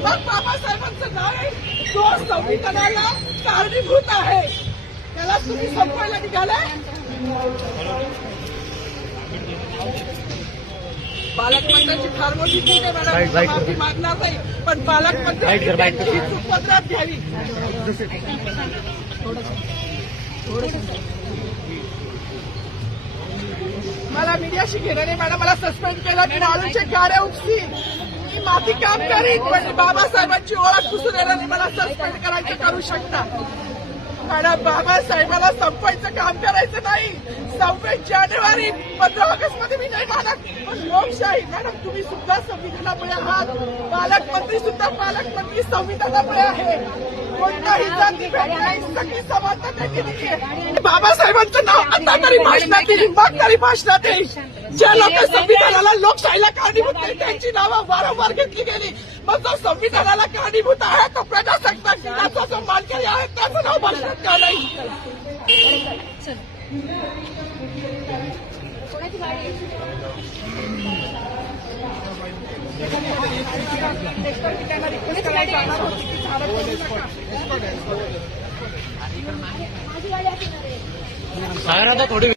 मग बाबासाहेबांचं नाव आहे तो संविधानाला कारणीभूत आहे, त्याला तुम्ही संपवायला निघालाय. पालकमंत्र्यांची फार मोठी चूक आहे मॅडम, माफी मागणार नाही, पण पालकमंत्र्यांची चूक पदरात घ्यावी. मला मीडियाशी घेणं नाही मॅडम, मला सस्पेंड केलं, मी वाळूचे गाड्या उपसी, मी माती काम करीन, पण बाबासाहेबांची ओळख पुसून येणार नाही. मला सस्पेंड करायचं करू शकता मॅडम. बाबासाहेबाला संपवायचं काम करायचं नाही. 26 जानेवारी 15 ऑगस्ट मध्ये मी नाही मानत, पण लोकशाही मॅडम तुम्ही सुद्धा संविधानामुळे आहात, पालकमंत्री सुद्धा पालकमंत्री संविधानामुळे आहे. कोणताही जातीभेद नाही, सगळी समानता त्यांनी दिली आहे. बाबासाहेबांचं नाव आता तरी भाषणात येईल, मग तरी भाषणात येईल. ज्या लोक संविधानाला लोकशाहीला कारणीभूत नाही त्यांची नावं वारंवार घेतली गेली, मग जो संविधानाला कारणीभूत आहे तो प्रजासत्ताक दिनाचा जो मानकरी आहे त्याचं नाव भाषणात का नाही. थोडी